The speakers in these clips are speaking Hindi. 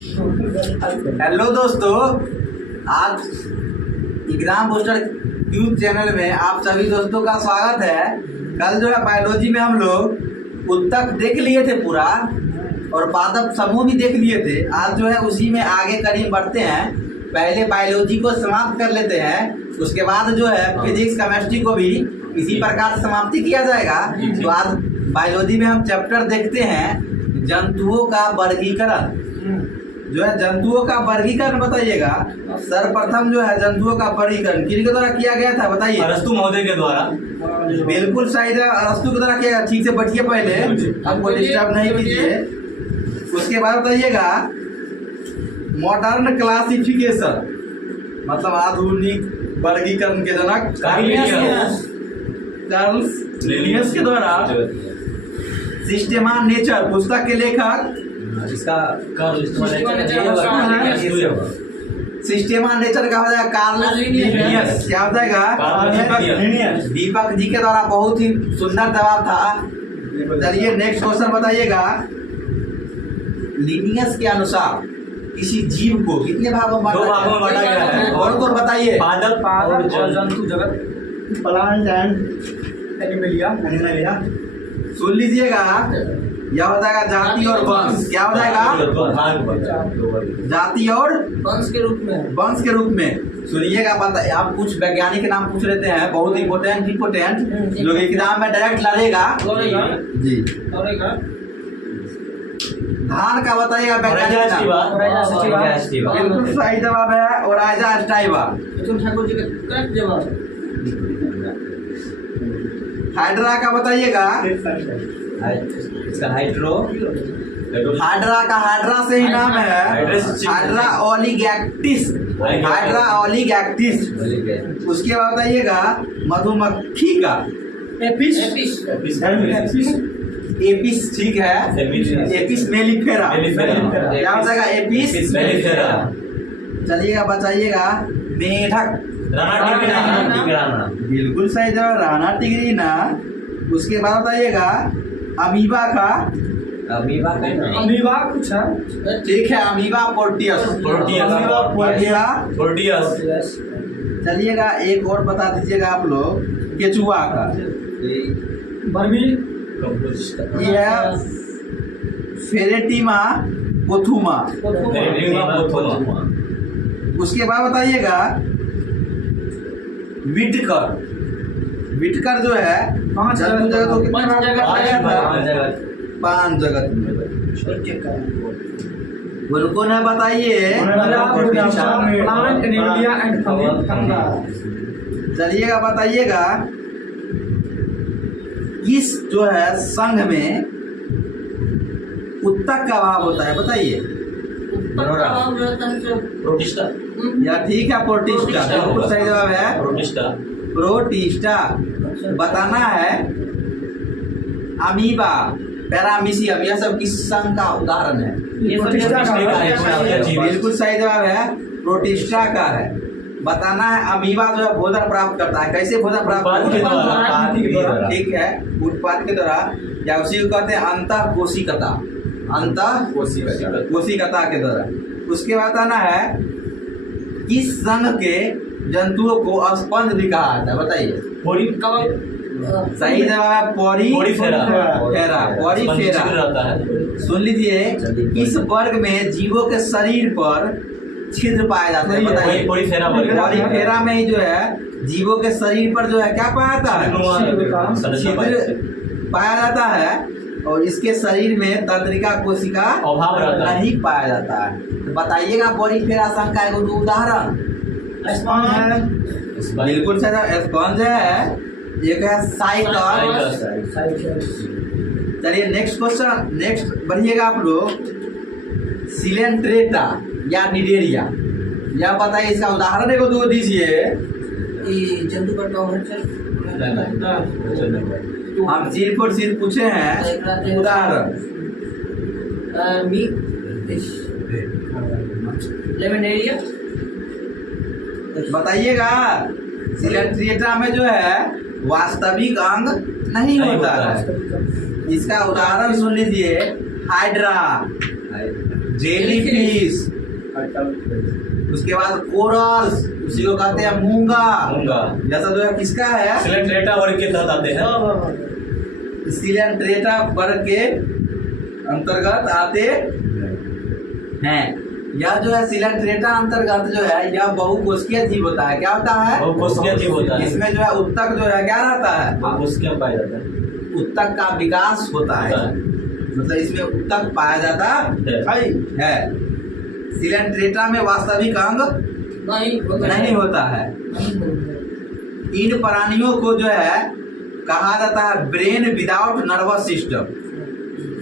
हेलो दोस्तों, आज एग्जाम बूस्टर यूट्यूब चैनल में आप सभी दोस्तों का स्वागत है। कल जो है बायोलॉजी में हम लोग उत्तक देख लिए थे पूरा और पादप समूह भी देख लिए थे। आज जो है उसी में आगे करीब बढ़ते हैं। पहले बायोलॉजी को समाप्त कर लेते हैं, उसके बाद जो है फिजिक्स केमिस्ट्री को भी इसी प्रकार से समाप्ति किया जाएगा। तो आज बायोलॉजी में हम चैप्टर देखते हैं जंतुओं का वर्गीकरण। जो है जंतुओं का वर्गीकरण बताइएगा। सर्वप्रथम जो है जंतुओं का वर्गीकरण किनके द्वारा किया गया था बताइए? अरस्तु महोदय के द्वारा। बिल्कुल सही है, अरस्तु के द्वारा किया गया। ठीक से बैठिए, पहले हमको डिस्टर्ब नहीं कीजिए। उसके बाद बताइएगा मॉडर्न क्लासिफिकेशन, मतलब आधुनिक वर्गीकरण के जनक कार्ल लिनियस के द्वारा। सिस्टेमा नेचर पुस्तक के लेखक इसका सिस्टेमा नेचर का हो जाएगा कार्ल लिनियस। क्या हो जाएगा? दीपक जी के द्वारा। बहुत ही सुंदर जवाब था। चलिए नेक्स्ट क्वेश्चन बताइएगा। लिनियस के अनुसार किसी जीव को कितने भागों में बांटा गया है? और बताइए। पादप और जंतु जगत, प्लांट एंड एनिमलिया। सुन लीजिएगा, यह हो जाएगा जाति और वंश। क्या हो जाएगा? जाति और वंश के रूप में। सुनिएगा, पता आप कुछ वैज्ञानिक के नाम पूछ लेते हैं, बहुत इम्पोर्टेंट जो एग्जाम में डायरेक्ट लड़ेगा जी। धान का बताइएगा वैज्ञानिक नाम। बिल्कुल सही जवाब है, ओराइजा स्टाइवा। ठाकुर जी का करेक्ट जवाब। हाइड्रा का बताइएगा। हाइड्रा से ही नाम है। हाइड्रा ओलिगैक्टिस। उसके बाद बताइएगा मधुमक्खी का एपिस। ठीक है, एपिस मेलिफेरा। क्या हो जाएगा? Apis mellifera. चलिएगा बताइएगा मेढक। बिल्कुल सही जवाब, राणा टिग्रीना। उसके बाद बताइएगा अमीबा का। अमीबा कुछ है। ठीक है, अमीबा पोर्टियस। चलिएगा एक और बता दीजिएगा आप लोग, केचुआ का। बर्मी। यह फेरेटिमा पोथुमा। उसके बाद बताइएगा विटकर जो है पांच जगह में। उनको न बताइए। चलिएगा बताइएगा इस जो है संघ में उत्तक का भाव होता है, बताइए। प्रोटिस्टा। या ठीक है, प्रोटिस्टा। बिल्कुल सही जवाब है, प्रोटिस्टा। बताना है अमीबा, पैरामीशियम, यह सब किस संघ का उदाहरण है? बिल्कुल सही जवाब है, प्रोटिस्टा का है। बताना है अमीबा जो है भोजन प्राप्त करता है। कैसे भोजन प्राप्त करता है? ठीक है, उत्पाद के द्वारा, या उसी को कहते हैं अंतः कोशिकता के द्वारा। उसके बाद आना है किस संघ के जंतुओं को स्पंज भी कहा जाता है, बताइए। सही जवाब है पोरीफेरा। सुन लीजिए, किस वर्ग में जीवों के शरीर पर छिद्र पाया जाता है, बताइए। पोरीफेरा में ही जो है जीवों के शरीर पर जो है क्या पाया जाता है? छिद्र पाया जाता है। और इसके शरीर में तंत्रिका कोशिका अभाव नहीं पाया जाता है। तो बताइएगा पोरीफेरा संघ का एक उदाहरण। बिल्कुल सही, स्पंज है। एक है साइकस। चलिए नेक्स्ट क्वेश्चन, नेक्स्ट बढ़िएगा आप लोग। सिलेंट्रेटा या निडेरिया, या बताइए इसका उदाहरण एक दो दीजिए। जंतु का हम सिर्फ और सिर्फ पूछे हैं उदाहरण। लेमिनेरिया बताइएगा। सिलेंट्रेटा में जो है वास्तविक अंग नहीं होता है। इसका उदाहरण सुन लीजिए, हाइड्रा। जेलीफिश, उसके बाद कोरल्स, उसी को कहते हैं मूंगा। मूंगा जैसा जो है किसका है, सिलेंट्रेटा वर्ग के तहत आते हैं। सिलेंट्रेटा वर्ग के अंतर्गत आते हैं। यह जो है सिलेंट्रेटा अंतर्गत जो है यह बहुकोशिकीय जीव होता है। क्या होता है, बहुकोशिकीय जीव होता है। इसमें जो है उत्तक जो है क्या रहता है, बहुकोशिकीय पाया जाता है। उत्तक का विकास होता है, मतलब इसमें उत्तक पाया जाता है। सिलेंट्रेटा में वास्तविक अंग नहीं होता है। इन प्राणियों को जो है कहा जाता है ब्रेन विदाउट नर्वस सिस्टम।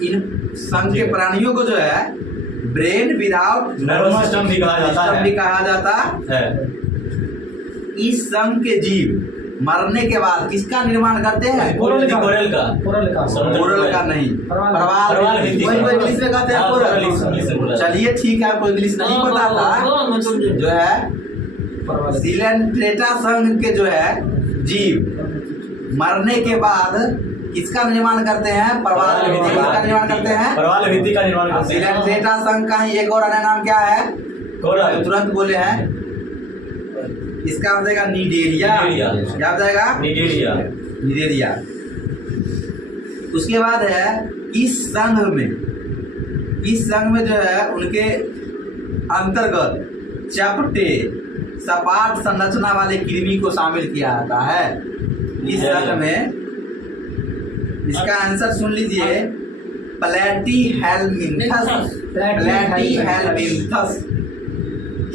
इन संघ के प्राणियों को जो है ब्रेन विदाउट नर्वस सिस्टम भी कहा जाता है। इस संघ के जीव मरने के बाद किसका निर्माण करते हैं, कोरल का कोरल का नहीं, प्रवाल भित्ति को इंग्लिश में कहते हैं कोरल। चलिए ठीक है, आपको इंग्लिश नहीं पता था। जो है सिलेंट्रेटा संघ के जो है जीव मरने के बाद किसका निर्माण करते हैं, प्रवाल भित्ति का निर्माण करते हैं। प्रवाल भित्ति का निर्माण करते हैं। सिलेंट्रेटा संघ का ही एक और अन्य नाम क्या है, कोरल। तुरंत बोले हैं, इसका हो जाएगा निडेरिया। क्या हो जाएगा, निडेरिया। उसके बाद है इस संघ में जो है उनके अंतर्गत चपटे सपाट संरचना वाले कृमि को शामिल किया जाता है। इस संघ में इसका आंसर सुन लीजिए, प्लैटीहेलमिन्थस।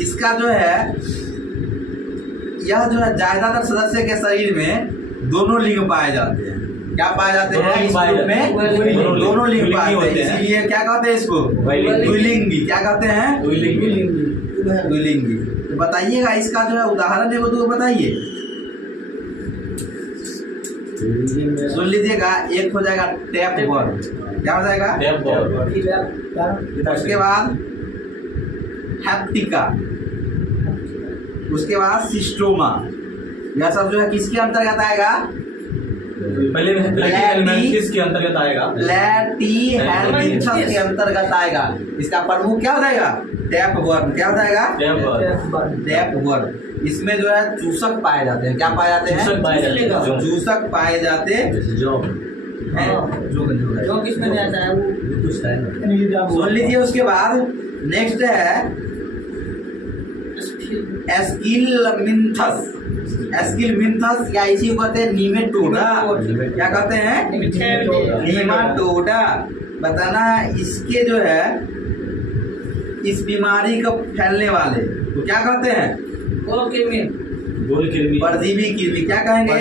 इसका जो है यह जो है ज्यादातर सदस्य के शरीर में दोनों लिंग पाए जाते हैं। क्या पाए जाते हैं, इस ग्रुप में दोनों लिंग पाए जाते हैं, इसीलिए क्या कहते हैं इसको, द्विलिंगी। क्या कहते हैं, द्विलिंगी। तो बताइएगा इसका जो है उदाहरण है वो तो बताइए, सुन लीजिएगा। एक हो जाएगा टैप वर्म। क्या हो जाएगा, टैप वर्म। उसके बाद हैप्टिका, उसके बाद सिस्टोमा। यह सब जो है किसके अंतर्गत आएगा, पहले प्लैटीहेलमिन्थस के अंतर्गत आएगा। प्लैटीहेलमिन्थस के अंतर्गत आएगा। इसका प्रमुख क्या हो जाएगा, टैप वर्म। क्या हो जाएगा, टैप वर्म। इसमें जो है चूसक पाए जाते हैं। क्या पाए जाते हैं, चूसक पाए जाते हैं। जो किसमें आता है वो सुन लीजिए। उसके बाद नेक्स्ट है एस्किलमिन्थस, या इसी को कहते हैं नीमेटोडा। क्या कहते हैं, नीमाटोडा। बताना इसके जो है इस बीमारी को फैलने वाले तो क्या कहते हैं, परजीवी कृमि। क्या कहेंगे,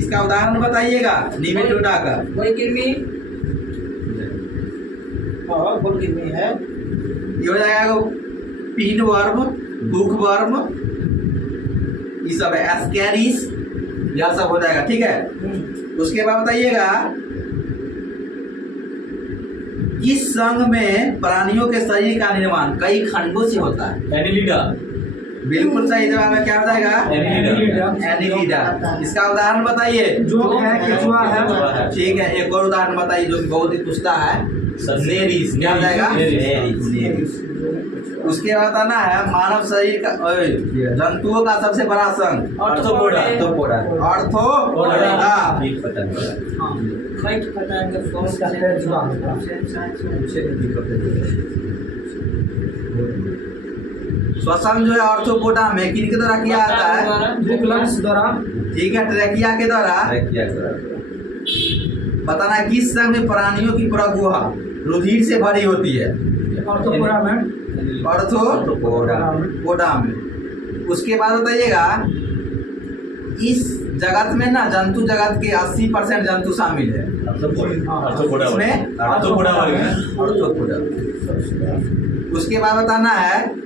इसका उदाहरण बताइएगा नीमेटोडा का। कोई कृमि है, ये हो जाएगा पिन वर्म, हुक वर्म, ये सब है, एस्कैरिस, यह सब हो जाएगा। ठीक है, उसके बाद बताइएगा इस संघ में प्राणियों के शरीर का निर्माण कई खंडों से होता है। एनिलिडा। बिल्कुल सही जवाब है। क्या हो जाएगा, एनिलिडा। इसका उदाहरण बताइए, जो है केचुआ है। ठीक है, एक और उदाहरण बताइए जो बहुत ही पूछता है, नेरिस। क्या हो जाएगा, नेरिस। उसके बाद आना है मानव शरीर का जंतुओं का सबसे बड़ा संघ, ऑर्थोपोडा। श्वसन जो है ऑर्थोपोडा में किनके द्वारा किया जाता है, ठीक है, ट्रैकिया के द्वारा। बताना है किस संघ में प्राणियों की प्रगुहा रुधिर से भरी होती है, ऑर्थोपोडा में। उसके बाद बताइएगा इस जगत में ना जंतु जगत के 80% जंतु शामिल है। इसमें ऑर्थोपोडा। उसके बाद बताना है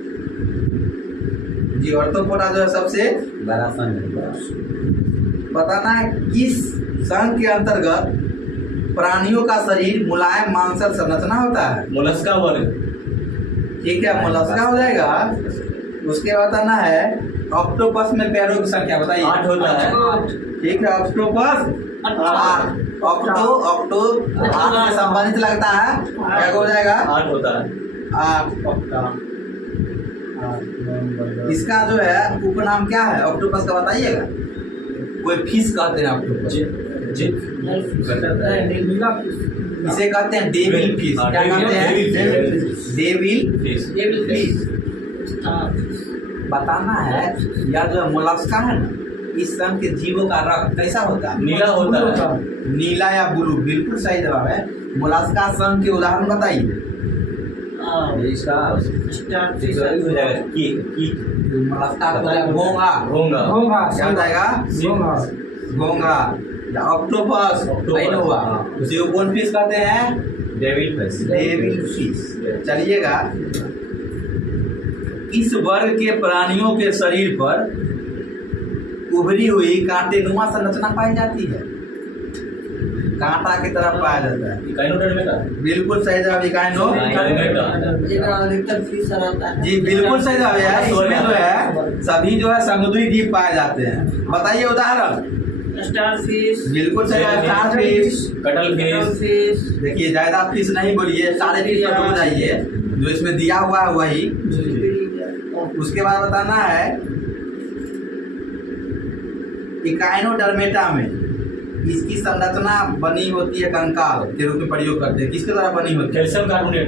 जी ऑर्थोपोडा जो है सबसे बड़ा संघ। बताना है किस संघ के अंतर्गत प्राणियों का शरीर मुलायम मांसल संरचना होता है, मोलस्का वर्ग। ठीक है, मोलस्का हो जाएगा। उसके बाद आना है ऑक्टोपस में पैरों की संख्या बताइए। 8 होता है। ठीक है, ऑक्टोपस 8। ऑक्टो 8 से संबंधित लगता है, क्या हो जाएगा? 8 होता है। 8। इसका जो है उपनाम क्या है ऑक्टोपस का, बताइएगा? कोई फिश कहते हैं ऑक्टोपस, इसे कहते हैं डेविल फिश। क्या कहते हैं? Devil fish. बताना है या जो मोलस्का है ना, इस संघ के जीवों का रंग कैसा होता है? नीला होता है। नीला या ब्लू, बिल्कुल सही जवाब है। मोलस्का संघ के उदाहरण बताइए। इसका मोलस्का को घोंगा, क्या हो जाएगा? घोंगा या ऑक्टोपस, सही ना हुआ। उसी को कौन फिश कहते हैं? Devil fish. चलिएगा, इस वर्ग के प्राणियों के शरीर पर उभरी हुई कांटेनुमा संरचना पाई जाती है, कांटा की तरह पाया जाता है। बिल्कुल सही जवाब, इकाइनो। जी बिल्कुल सही जवाब है। इसमें जो है सभी जो है समुद्री जीव पाए जाते हैं। बताइए उदाहरण। स्टारफिश, बिल्कुल सही जवाब, स्टारफिश। Cuttle fish. देखिए ज्यादा फिश नहीं बोलिए, सारे फिश को बोल जाइए जो इसमें दिया हुआ है वही। उसके बाद बताना है इकाइनोडर्मेटा में इसकी संरचना बनी होती है, कंकाल के रूप में प्रयोग करते हैं। किसके द्वारा बनी होती है? Calcium carbonate.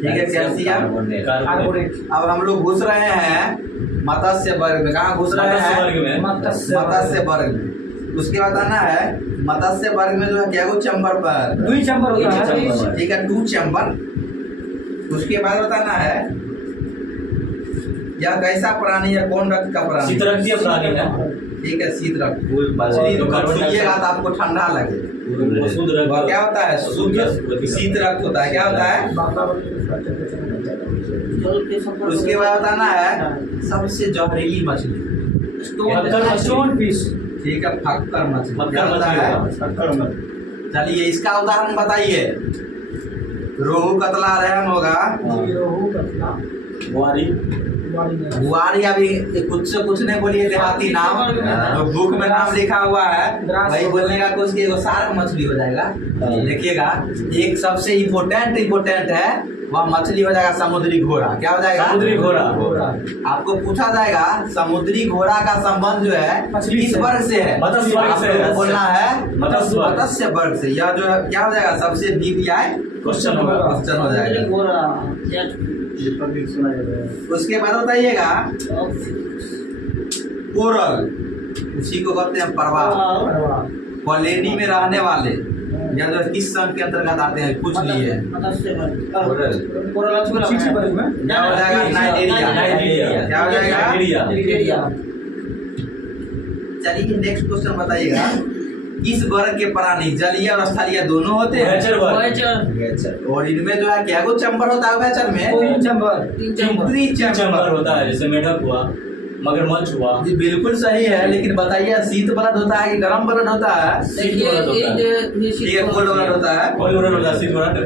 ठीक है, कैल्शियम कार्बोनेट। अब हम लोग घुस रहे हैं मत्स्य वर्ग में। कहाँ घुस रहे हैं? मत्स्य वर्ग में। उसके बाद आना है मत्स्य वर्ग में जो है क्या चैम्बर पर 2 चैम्बर होता है। ठीक है, 2 चैम्बर। उसके बाद बताना है यह कैसा प्राणी है, कौन रक्त का प्राणी? शीतरक्तीय प्राणी है। ठीक है, शीत रक्त। छुइएगा तो आपको ठंडा लगे। वह क्या होता है? शुद्ध शीत रक्त होता है। क्या होता है? उसके बाद बताना है सबसे जहरीली मछली। Stone fish. ठीक है, फक्कर मछली। क्या होता है? चलिए इसका उदाहरण बताइए। रोहू, कतला, रहम होगा। बुआरी। अभी कुछ से कुछ नहीं बोलिए, देहाती नाम जो बुक में नाम लिखा हुआ है वही बोलने का कोशिश कीजिए। शार्क मछली हो जाएगा। देखिएगा, एक सबसे इम्पोर्टेंट है वह मछली हो जाएगा समुद्री घोड़ा। क्या हो जाएगा? समुद्री घोड़ा। आपको पूछा जाएगा समुद्री घोड़ा का संबंध जो है किस वर्ग से है? मत्स्य वर्ग से। आपको बोलना है मत्स्य वर्ग से। यह जो है क्या हो जाएगा? सबसे BBI क्वेश्चन हो जाएगा। उसके बाद बताइएगा कोरल, उसी को कहते हैं परवाह। कॉलोनी में रहने वाले या जो किस संघ के अंतर्गत आते हैं? पूछ लिए। क्या हो जाएगा? नाइजीरिया। क्या हो जाएगा? चलिए नेक्स्ट क्वेश्चन बताइएगा। किस वर्ग के प्राणी जलीय और स्थलीय दोनों होते हैं? और इनमें जो है क्या चैम्बर होता है? उभयचर में 3 चैम्बर होता है। जैसे मेढक हुआ, मगरमच्छ हुआ। जी बिल्कुल सही है, लेकिन बताइए शीत बलद होता है कि गर्म बलद होता है? कोल्ड बलद होता है। शीत बलद।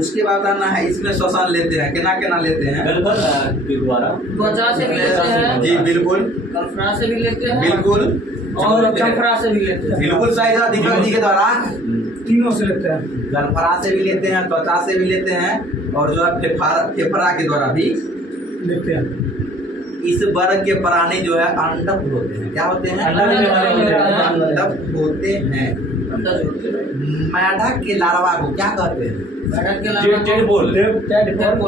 उसके बाद आना है इसमें श्वसन लेते हैं, केना लेते हैं? के द्वारा। त्वचा से भी लेते हैं। जी बिल्कुल। कल्पना से भी लेते हैं। बिल्कुल। और चंपरा से भी लेते हैं। बिल्कुल सही जवाब दीपक जी के द्वारा। तीनों से लेते हैं। गलफरा से भी लेते हैं, त्वचा से भी लेते हैं, और जो है फेफड़ा के द्वारा भी लेते हैं। इस वर्ग के प्राणी जो है अंडक होते हैं। क्या होते हैं? अंडक होते हैं। मेढक के लार्वा को क्या कहते हैं? टेडपोल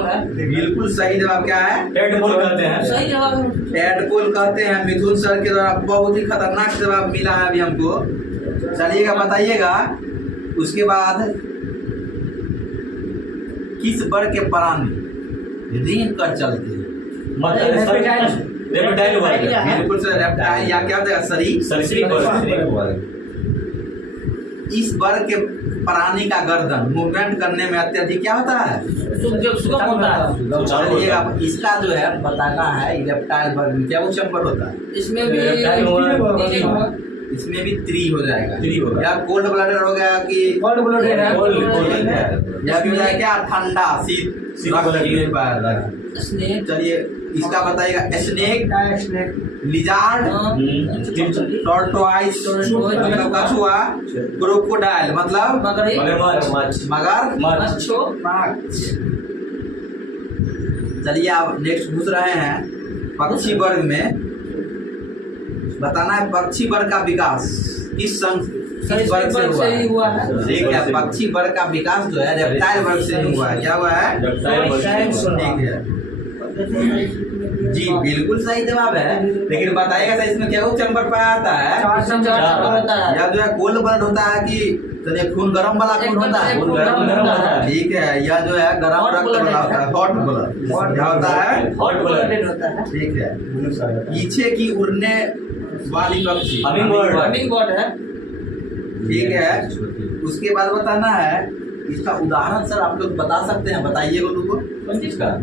है। बिल्कुल सही जवाब क्या है? टेडपोल कहते हैं। सही जवाब है। टेडपोल कहते हैं। मिथुन सर के द्वारा बहुत ही खतरनाक जवाब मिला है अभी हमको। चलिएगा बताइएगा। उसके बाद किस वर्ग के प्राणी रेंग कर चलते हैं? रेप्टाइल वर्ग। बिल्कुल सर, रेप्टाइल या क्या होता है? सरीसृप वर्ग। इस वर्ग के प्राणी का गर्दन मूवमेंट करने में अत्यधिक क्या होता है? सुगम होता है। चलिएगा इसका जो है बताना है रेप्टाइल वर्ग में क्या चैम्बर होता है? इसमें भी इसमें भी 3 हो जाएगा। 3 होगा। या कोल्ड ब्लडेड हो गया कि कोल्ड ब्लडेड है। कोल्ड है। या भी हो जाएगा क्या ठंडा शीत रख नहीं पाएगा। स्नेक चलिए इसका बताइएगा स्नेक, स्नेक लिजार्ड, टॉर्टोइस मतलब कछुआ, क्रोकोडाइल मतलब मगरमच्छ, मगर। अच्छो चलिए आप नेक्स्ट पूछ रहे हैं पक्षी वर्ग में बताना है पक्षी वर्ग का विकास किस वर्ग से हुआ है। ठीक है, पक्षी वर्ग का विकास जो है रेप्टाइल वर्ग से हुआ है। क्या हुआ है? ठीक है जी, बिल्कुल सही जवाब है। लेकिन बताइएगा सर इसमें क्या चैम्बर पाया जाता है? या जो है कोल्ड ब्लड होता है कि चलिए खून गरम वाला खून होता है? ठीक है, या जो है गरम रक्त वाला होता है हॉट ब्लड। क्या होता है? Hot blood. ठीक है, पीछे की उड़ने वाली पक्षी हमिंगबर्ड है। ठीक है, उसके बाद बताना है इसका उदाहरण सर आप लोग बता सकते हैं, बताइए उनको। किसका?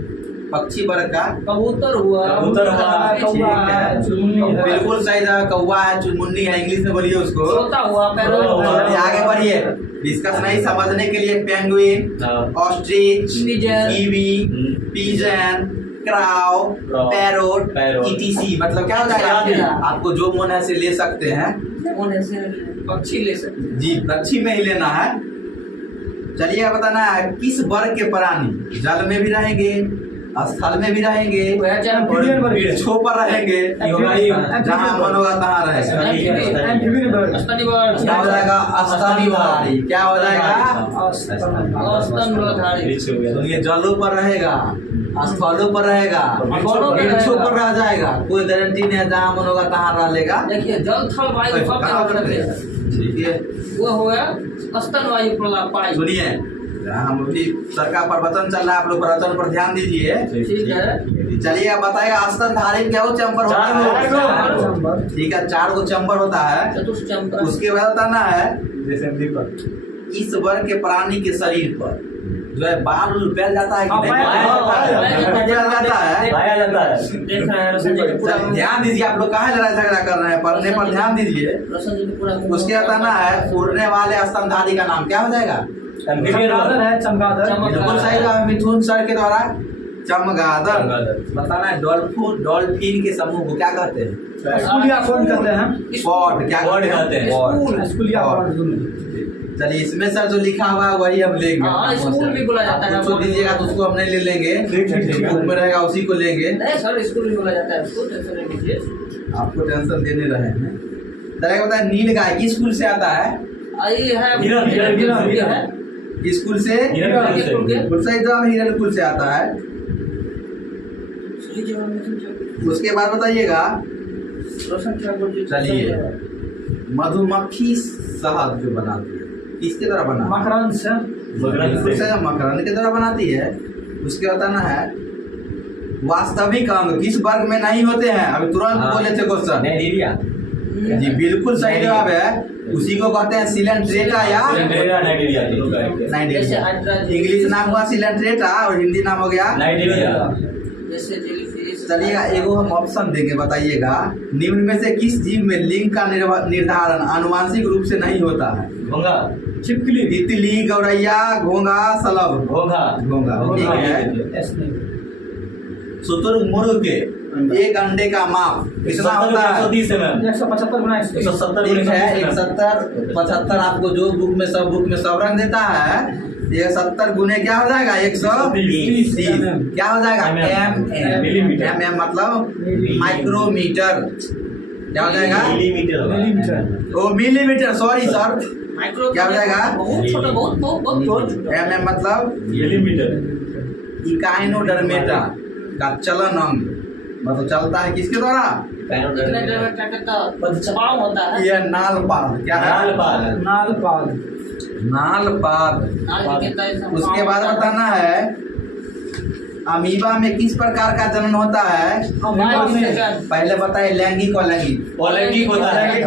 पक्षी वर्ग का कबूतर हुआ, कौवा है, बिल्कुल सही जगह। कौवा है, चुनमुन्नी है, इंग्लिश में बोलिए उसको। तोता हुआ, पैरोट हुआ। आगे बढ़िए, डिस्कस नहीं समझने के लिए penguin, ostrich, kiwi, pigeon, crow, parrot, etc मतलब क्या हो जाएगा? आपको जो मन है से ले सकते हैं। पक्षी ले सकते हैं जी, पक्षी में ही लेना है। चलिए बताना है किस वर्ग के प्राणी जल में भी रहेंगे, स्थल में भी रहेंगे, वृक्षों पर रहेंगे, जहाँ मन होगा तहाँ रहेगा। क्या हो जाएगा? स्तनधारी। क्या हो जाएगा? सुनिए, जलों पर रहेगा, स्थलों पर रहेगा, वृक्षों पर रह जाएगा। कोई गारंटी नहीं है, जहाँ मन होगा तहाँ रह लेगा। देखिए जल थल वायु ठीक है, वो हो गया स्तन वायु प्रलापायु। सुनिए हम अभी सर का प्रवचन चल रहा है, आप लोग प्रवचन पर ध्यान दीजिए। ठीक है, चलिए आप बताइएगा स्तनधारी में क्या वो चैम्बर होता है? ठीक है, 4 गो चैम्बर होता है। चतुष्चंबर। उसके बाद बताना है इस वर्ग के प्राणी के शरीर पर जो है बाल फैल जाता है कि नहीं? पाया जाता है। ध्यान दीजिए, आप लोग कहाँ लड़ाई झगड़ा कर रहे हैं, पढ़ने पर ध्यान दीजिए। उसके बताना है उड़ने वाले स्तनधारी का नाम क्या हो जाएगा? बिल्कुल सही जवाब मिथुन सर के द्वारा चमगादड़। बताना है डॉल्फिन के समूह को क्या कहते हैं? पॉड। क्या कहते हैं? चलिए इसमें सर जो लिखा हुआ है वही हम लेंगे। स्कूल भी बोला जाता है। उसको दीजिएगा तो उसको हम नहीं ले लेंगे, बुक में रहेगा उसी को लेंगे। नहीं सर, स्कूल भी बोला जाता है उसको, टेंशन नहीं लीजिए। आपको टेंशन देने रहे हैं। जरा बताए नील गाय किस स्कूल से आता है? स्कूल से सही जवाब हिरनकुल से आता है। उसके बाद बताइएगा, चलिए मधुमक्खी शहद जो बनाती है किसके द्वारा बनाती है? मकरंद के द्वारा बनाती है। उसके बताना है वास्तविक अंग किस वर्ग में नहीं होते हैं? अभी तुरंत बोले थे क्वेश्चन। जी बिल्कुल सही जवाब है, उसी को कहते हैं सिलेंट्रेटा या नाइडेरिया। इंग्लिश नाम हुआ सिलेंट्रेटा और हिंदी नाम हो गया नाइडेरिया। चलिएगा एगो हम ऑप्शन देंगे, बताइएगा निम्न में से किस जीव में लिंग का निर्धारण आनुवांशिक रूप से नहीं होता है? घोंघा, छिपकली, तितली, गौरैया, घोंघा, सलब। घोंघा। ठीक है। शुतुरमुर्ग के एक अंडे का माप कितना होता है? 175 आपको जो बुक में सब रंग देता है। ये 70 गुने क्या हो जाएगा? 130। क्या हो जाएगा? एम मतलब माइक्रोमीटर। क्या हो जाएगा? मिलीमीटर। सॉरी सर, क्या हो जाएगा? एम मतलब मिलीमीटर। इकाइनोडर्मेटा का चलन अंग मतलब चलता है किसके द्वारा? यह नालपाद। क्या है? नालपाद। उसके बाद बताना है अमीबा में किस प्रकार का जनन होता है? पहले बताए लैंगिक अलैंगिक होता है।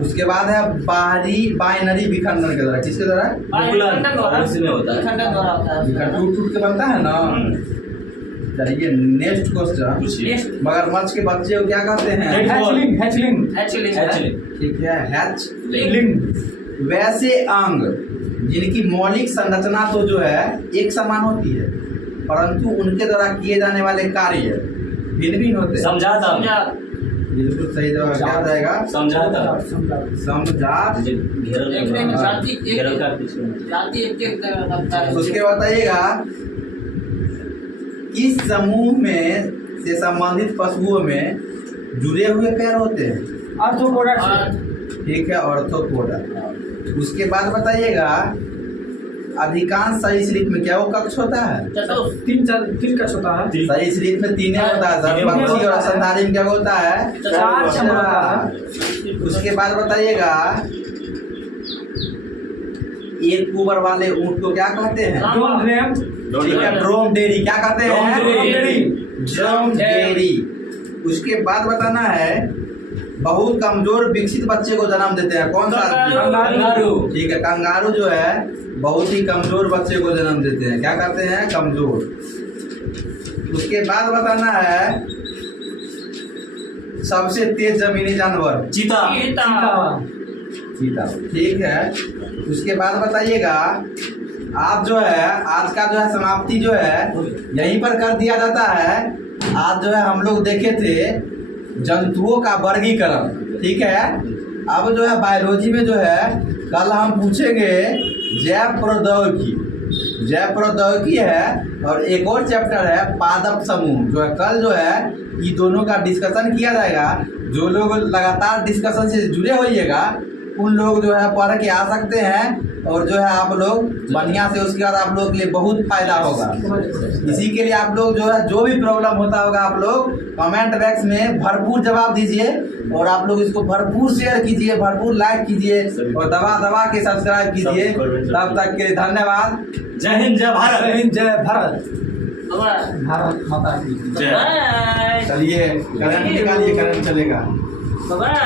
उसके बाद है बाहरी बाइनरी विखंडन के द्वारा। किसके द्वारा? टूट के बनता है ना। चलिए नेक्स्ट क्वेश्चन। नेक्स्ट मगरमच्छ के बच्चे को क्या कहते हैं? हैचलिंग हैचलिंग एक्चुअली ठीक है, हैच। लिंग। वैसे अंग जिनकी मौलिक संरचना तो जो है एक समान होती है, परंतु उनके द्वारा किए जाने वाले कार्य भिन्न भिन्न होते हैं। समझाता समझा बिल्कुल सही जवाब क्या हो जाएगा? समझाता समझा। एक में जाति घेरल का एक जाति एक रखता है। उसके बताइएगा किस समूह में से संबंधित पशुओं में जुड़े हुए पैर होते हैं? आर्थ्रोपोडा। और ठीक है, ऑर्थोपोडा। उसके बाद बताइएगा अधिकांश सरीसृप में क्या वो कक्ष होता है? चतुर्थ तीन कक्ष होता है। सरीसृप में तीन होता है सर, पक्षी और स्तनधारी में क्या होता है? चार चमड़ा होता अच्छा। उसके बाद बताइएगा एक कुबर वाले ऊंट को क्या कहते हैं? ड्रोम। ठीक है, ड्रोमडेरी। क्या कहते हैं? ड्रोमडेरी। ड्रोमडेरी। उसके बाद बताना है बहुत कमजोर विकसित बच्चे को जन्म देते हैं कौन सा? कंगारू। ठीक है, कंगारू जो है बहुत ही कमजोर बच्चे को जन्म देते हैं। क्या करते हैं? कमजोर। उसके बाद बताना है सबसे तेज जमीनी जानवर? चीता। चीता। ठीक है। उसके बाद बताइएगा आज जो है आज का जो है समाप्ति जो है यहीं पर कर दिया जाता है। आज जो है हम लोग देखे थे जंतुओं का वर्गीकरण। ठीक है, अब जो है बायोलॉजी में जो है कल हम पूछेंगे जैव प्रौद्योगिकी। जैव प्रौद्योगिकी है और एक और चैप्टर है पादप समूह। जो है कल जो है ये दोनों का डिस्कशन किया जाएगा। जो लोग लगातार डिस्कशन से जुड़े होइएगा उन लोग जो है पढ़ के आ सकते हैं और जो है आप लोग बढ़िया से उसके बाद आप लोग के लिए बहुत फायदा होगा। इसी के लिए आप लोग जो है जो भी प्रॉब्लम होता होगा आप लोग कमेंट बॉक्स में भरपूर जवाब दीजिए और आप लोग इसको भरपूर शेयर कीजिए, भरपूर लाइक कीजिए और दबा के सब्सक्राइब कीजिए। तब तक के लिए धन्यवाद। जय हिंद, जय भारत। जय हिंद, जय भारत। बाय भारत माता की जय। चलिए करंट निकालिए, करंट चलेगा। बाय।